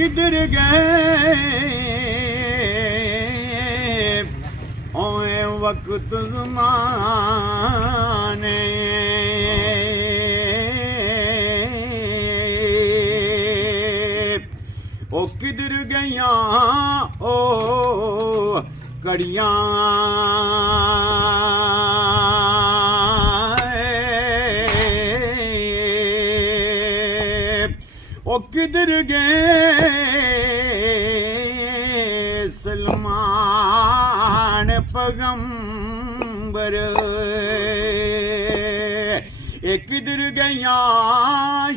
किधर गए ओए वक्त ज़माने ओ किधर गया ओ कड़ियां ओ किधर गए सलमान पैगंबर ए किधर गया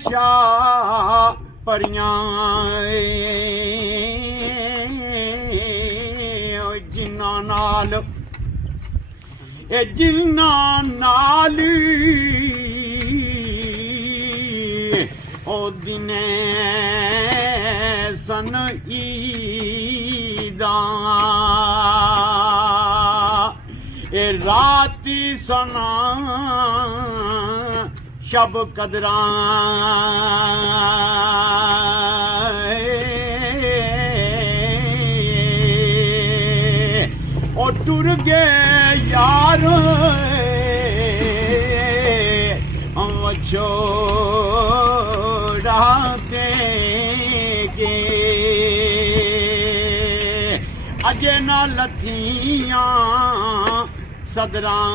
शाह परियां जिन्ना नाल ए जिन्ना नाल ओ दिने सन ईदां ए राती सना शब कदरां ओ टुर गए यार छोड़ा देंगे अजे ना लथियां सदरां